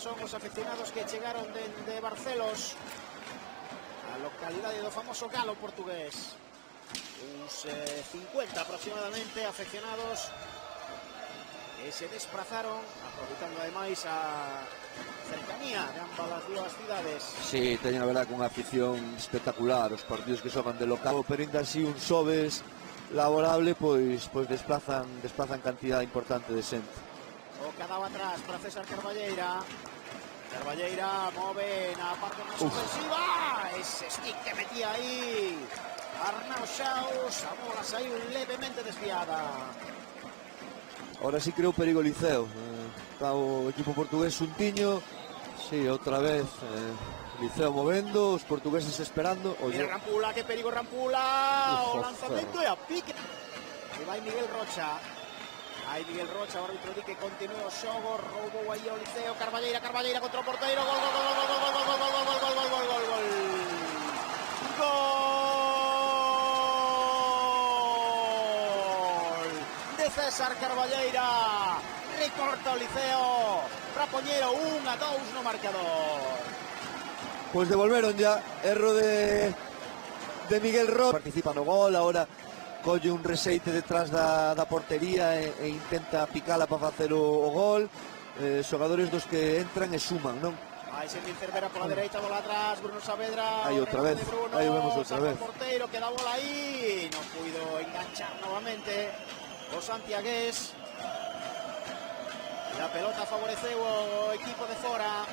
son os aficionados que chegaron de Barcelos, a localidade do famoso Galo portugués. Uns 50 aproximadamente aficionados que se desplazaron, aproveitando ademais a cercanía de ambas as dúas cidades. Sí, teñen a verdad con unha afición espectacular, os partidos que xogan de local, pero ainda así un xoves laborable, pois desplazan cantidad importante de xente. O cadaba atrás para César Carballeira. Carballeira move na parte máis ofensiva. Ese stick que metía aí Arnau Xaus, a bola saiu levemente desviada. Ahora sí creo perigo Liceo. Está o equipo portugués xuntiño. Sí, outra vez Liceo movendo, os portugueses esperando. Mira Rampula, que perigo Rampula. O lanzamento e a pique. E vai Miguel Rocha. Aí Miguel Rocha, o árbitro di que continúa o xogo, roubou aí o Liceo. Carballeira contra o porteiro. Gol, gol, gol, gol, gol, gol, gol, gol, gol, gol, gol, gol, gol. Gol de César Carballeira. Recorta o Liceo para poñer o 1-2 no marcador. Pois devolveron ya, erro de Miguel Rocha. Participa no gol, ahora colle un reseite detrás da portería e intenta picala para facer o gol. Xogadores dos que entran e suman, non? Aí Xenil Cervera pola dereita, bola atrás, Bruno Saavedra. Aí outra vez, aí o vemos outra vez. O porteiro que dá bola aí, non puido enganchar novamente o santiagués. A pelota favoreceu o equipo de fora.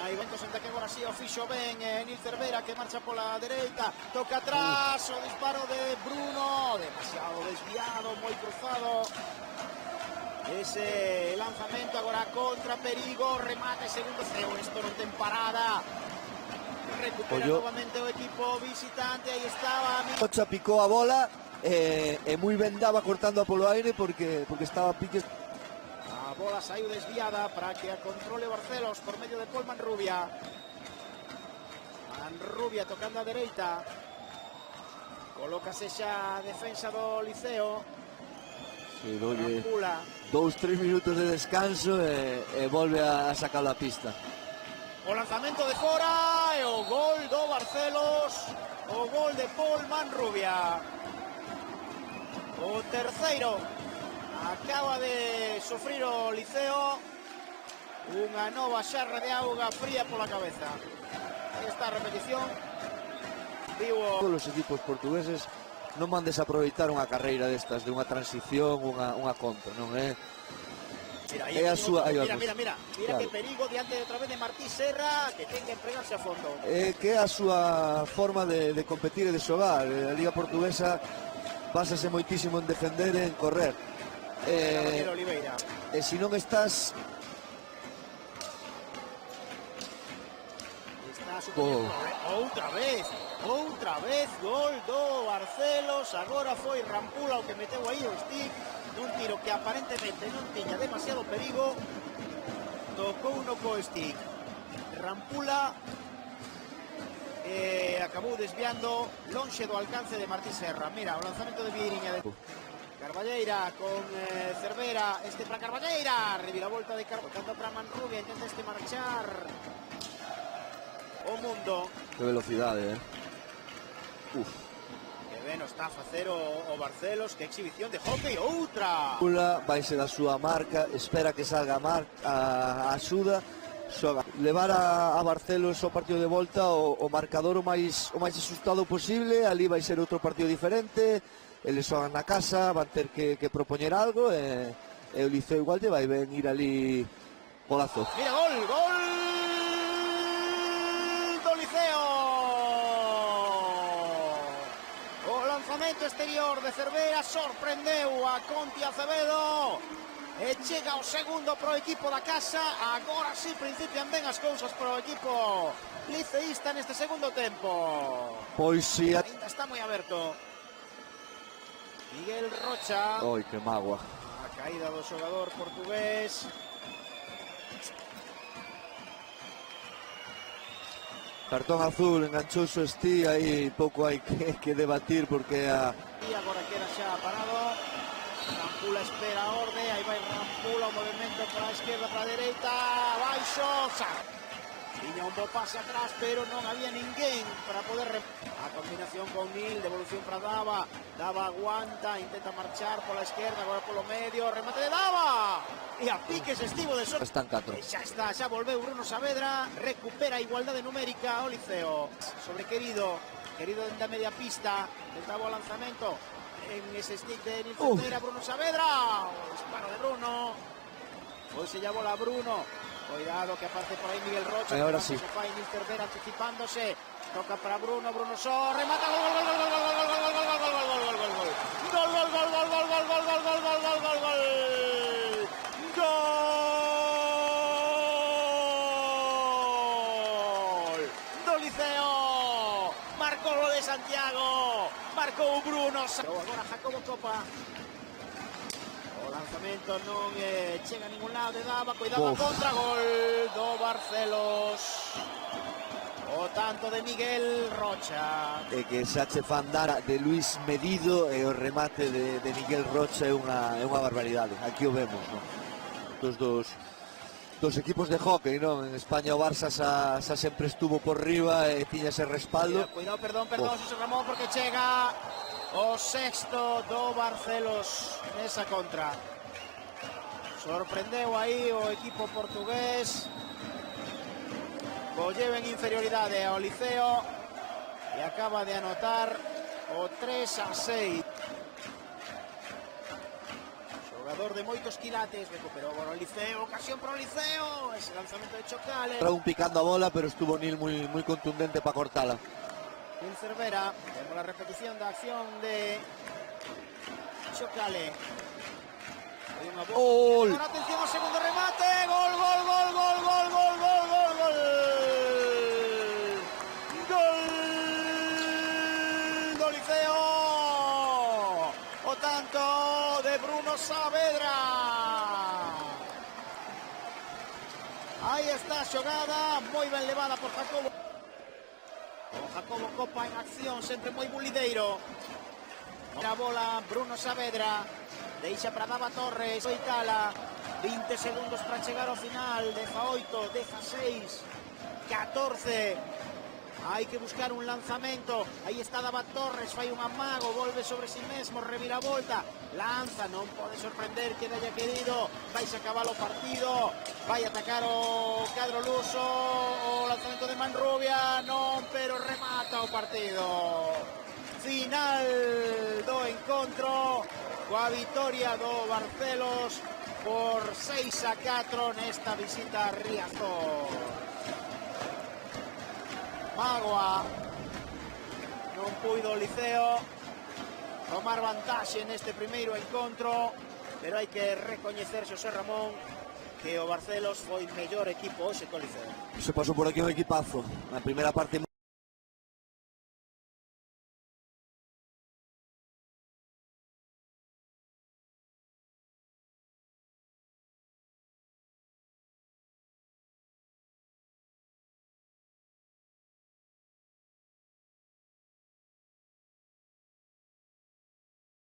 Aí Ventos enta que agora si o fixo ben Nil Cervera, que marcha pola dereita, toca atrás, o disparo de Bruno, demasiado desviado, moi cruzado. Ese lanzamento agora contra perigo, remate segundo ceo, isto non ten parada. Recupera novamente o equipo visitante, aí estaba. Rocha picou a bola e moi ben daba cortando a polo aire porque estaba piques. A bola saiu desviada para que a controle Barcelos por medio de Paul Manrubia. Manrubia tocando a dereita. Colócase xa a defensa do Liceo. Sí, dolle 2-3 minutos de descanso e volve a sacar a pista. O lanzamento de fora e o gol do Barcelos, o gol de Paul Manrubia. O terceiro acaba de sufrir o Liceo, unha nova xarra de auga fría pola cabeza. Esta repetición vivo. Todos os equipos portugueses non van desaproveitar unha carreira destas, de unha transición, unha contra, non é? Mira, é a súa, mira, claro. Que perigo diante de outra vez de Martí Serra, que ten que empregarse a fondo. Que é a súa forma de competir e de xogar. A Liga Portuguesa básase moitísimo en defender e en correr. E se non estás outra vez gol do Barcelos. Agora foi Rampula o que meteu aí o stick dun tiro que aparentemente non tiña demasiado perigo, tocou no co stick Rampula e acabou desviando lonxe do alcance de Martí Serra. Mira, o lanzamento de Vieirinha de Carballeira con Cervera, este para Carballeira, reviravolta de Carballeira para Manrubia, intenta este marchar o mundo. Que velocidade, Que ben está a facer o Barcelos, que exhibición de hockey, outra. Vaise da súa marca, espera que salga a axuda, xoga. Levar a Barcelos ao partido de volta o marcador o máis asustado posible, ali vai ser outro partido diferente, eles xogan na casa, van ter que propoñer algo e o Liceo igual lle vai ben ir ali golazo. Mira, gol do Liceo. O lanzamento exterior de Cervera sorprendeu a Conti Acevedo e chega o segundo pro equipo da casa. Agora sí principian ben as cousas pro equipo liceísta neste segundo tempo. Pois si, ainda está moi aberto. Miguel Rocha. Oi, que magua. A caída do xogador portugués. Cartón azul, enganchoso Esti, aí pouco hai que debatir porque E agora queda xa parado. Rampula espera a orde, aí vai Rampula, o movimento para a esquerda, para a dereita, baixo, tiña un bo pase atrás, pero non había ninguén para poder a combinación con Nil, devolución para Dava, Dava aguanta, intenta marchar pola esquerda, agora polo medio, remate de Dava, e a piques estivo de Soto. Están 4. Xa está, xa volveu Bruno Saavedra, recupera a igualdade numérica o Liceo. Sobre Querido dentro da media pista, tentaba o lanzamento en ese stick de Nil Cervera, Bruno Saavedra, o disparo de Bruno, hoy se llama bola Bruno. Cuidado que aparece por ahí Miguel Rocha. Ahora sí. Nil Cervera anticipándose. Toca para Bruno Só. Remata. Gol. Do Liceo. Marcó lo de Santiago. Marcó Bruno Só. Agora Jacobo Copa. O lanzamento non chega a ningún lado de Dava, cuidado a contra, gol do Barcelos. O tanto de Miguel Rocha. E que xa che fan dar de Luis Medido e o remate de Miguel Rocha é unha barbaridade. Aquí o vemos, non? Dos equipos de hockey, non? En España o Barça xa sempre estuvo por riba e tiña ese respaldo. Cuidado, perdón, José Ramón, porque chega o sexto do Barcelos nesa contra. Sorprendeu aí o equipo portugués. O lleva en inferioridade ao Liceo e acaba de anotar o 3-6. Xogador de moitos quilates, recuperou agora o Liceo, ocasión para o Liceo, ese lanzamento de Chocale. Un picando a bola, pero estuvo Nil moi contundente para cortala. Nil Cervera, vemos la repetición da acción de Chocale. Gol. Ahora atención ao segundo remate, gol. Do Liceo. O tanto de Bruno Saavedra. Aí está a xogada, moi ben levada por Jacobo. O Jacobo Copa en acción, sempre moi bulideiro. A bola, Bruno Saavedra. Deixa para Dava Torres, Itala, 20 segundos para chegar ao final, 18, 16, 14, hai que buscar un lanzamento, aí está Dava Torres, fai un amago, volve sobre si mesmo, revira a volta, lanza, non pode sorprender que haya querido, vai se acabar o partido, vai atacar o cadro luso, o lanzamento de Manrubia, non, pero remata o partido. Final do encontro, coa vitoria do Barcelos por 6-4 nesta visita a Riazor. Mágoa, non puido o Liceo tomar vantaxe neste primeiro encontro, pero hai que recoñecer, Xosé Ramón, que o Barcelos foi mellor equipo hoxe co Liceo. Se pasou por aquí un equipazo. Na primeira parte